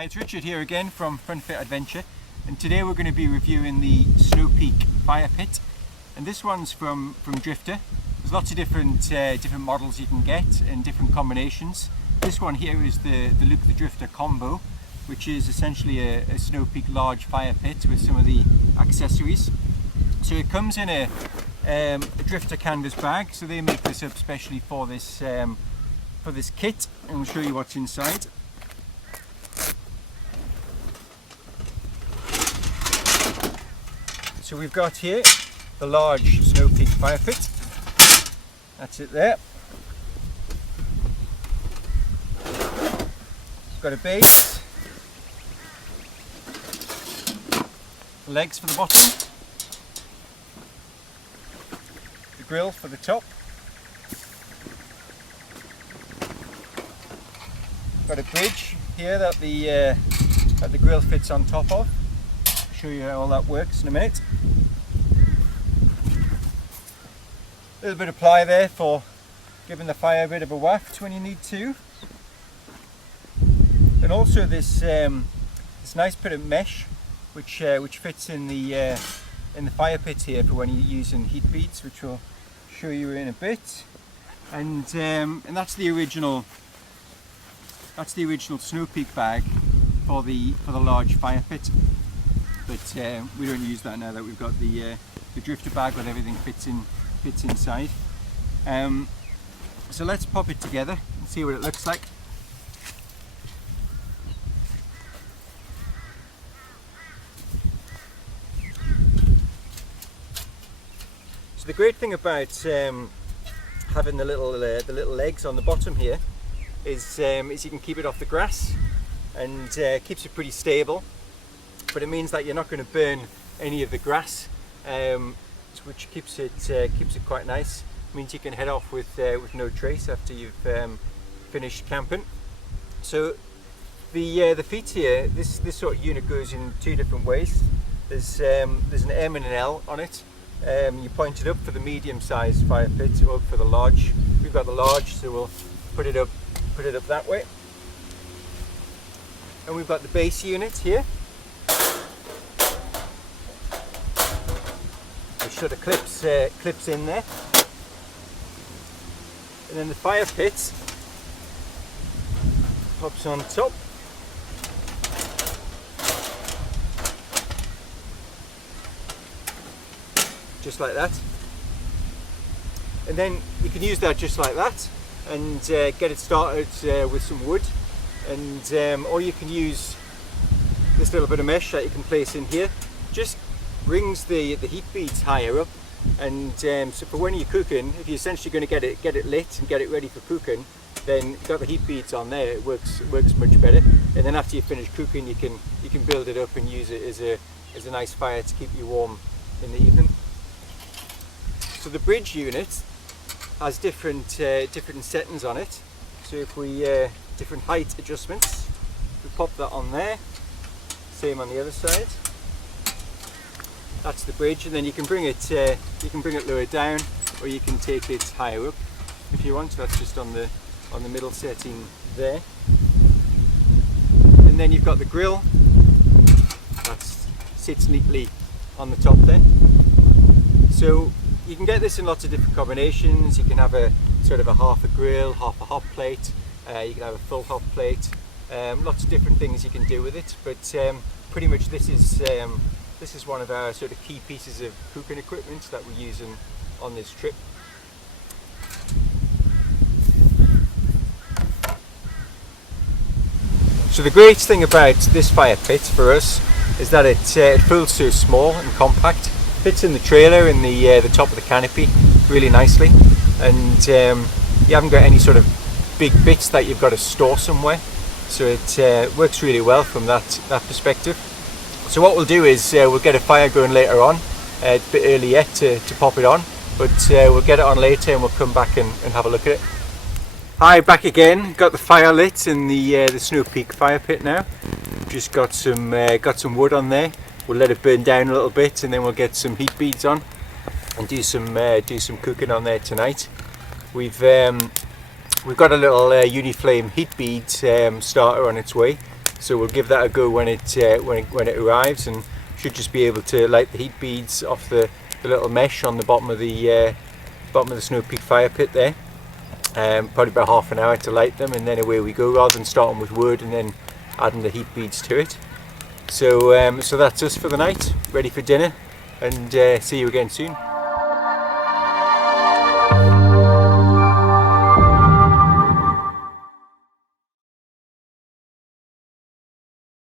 Hi, it's Richard here again from Front Fit Adventure, and today we're going to be reviewing the Snow Peak fire pit, and this one's from Drifter. There's lots of different models you can get and different combinations. This one here is the Luke the Drifter combo, which is essentially a Snow Peak large fire pit with some of the accessories. So it comes in a Drifter canvas bag, so they make this up specially for this kit, and we'll show you what's inside. So we've got here the large Snow Peak fire pit. That's it there. It's got a base, legs for the bottom, the grill for the top. Got a bridge here that the grill fits on top of. I'll show you how all that works in a minute. A little bit of ply there for giving the fire a bit of a waft when you need to. And also this nice bit of mesh which fits in the fire pit here for when you're using heat beads, which we'll show you in a bit. And that's the original Snow Peak bag for the large fire pit. But we don't use that now that we've got the Drifter bag where everything fits inside. So let's pop it together and see what it looks like. So the great thing about having the little legs on the bottom here is you can keep it off the grass, and keeps it pretty stable. But it means that you're not going to burn any of the grass, which keeps it quite nice. It means you can head off with no trace after you've finished camping. So the feet here, this sort of unit goes in two different ways. There's an M and an L on it. You point it up for the medium-sized fire pit or up for the large. We've got the large, so we'll put it up that way. And we've got the base unit here, which sort of clips in there. And then the fire pit pops on top. Just like that. And then you can use that just like that and get it started with some wood. And or you can use this little bit of mesh that you can place in here. Just brings the heat beads higher up, and so for when you're cooking, if you're essentially going to get it lit and get it ready for cooking, then you've got the heat beads on there. It works much better. And then after you finish cooking, you can build it up and use it as a nice fire to keep you warm in the evening. So the bridge unit has different settings on it. So if we different height adjustments, we pop that on there. Same on the other side. That's the bridge, and then you can bring it lower down, or you can take it higher up if you want. That's just on the middle setting there. And then you've got the grill that sits neatly on the top there. So you can get this in lots of different combinations. You can have a sort of a half a grill, half a hot plate. You can have a full hot plate. Lots of different things you can do with it, but pretty much this is one of our sort of key pieces of cooking equipment that we're using on this trip. So the great thing about this fire pit for us is that it feels so small and compact. Fits in the trailer in the top of the canopy really nicely, and you haven't got any sort of big bits that you've got to store somewhere. So it works really well from that perspective. So what we'll do is we'll get a fire going later on. It's a bit early yet to pop it on, but we'll get it on later and we'll come back and have a look at it. Hi, back again. Got the fire lit in the Snow Peak fire pit now. Just got some wood on there. We'll let it burn down a little bit, and then we'll get some heat beads on and do some cooking on there tonight. We've got a little Uniflame heat bead starter on its way. So we'll give that a go when it arrives, and should just be able to light the heat beads off the little mesh on the bottom of the Snow Peak fire pit there. Probably about half an hour to light them, and then away we go, rather than starting with wood and then adding the heat beads to it. So that's us for the night, ready for dinner, and see you again soon.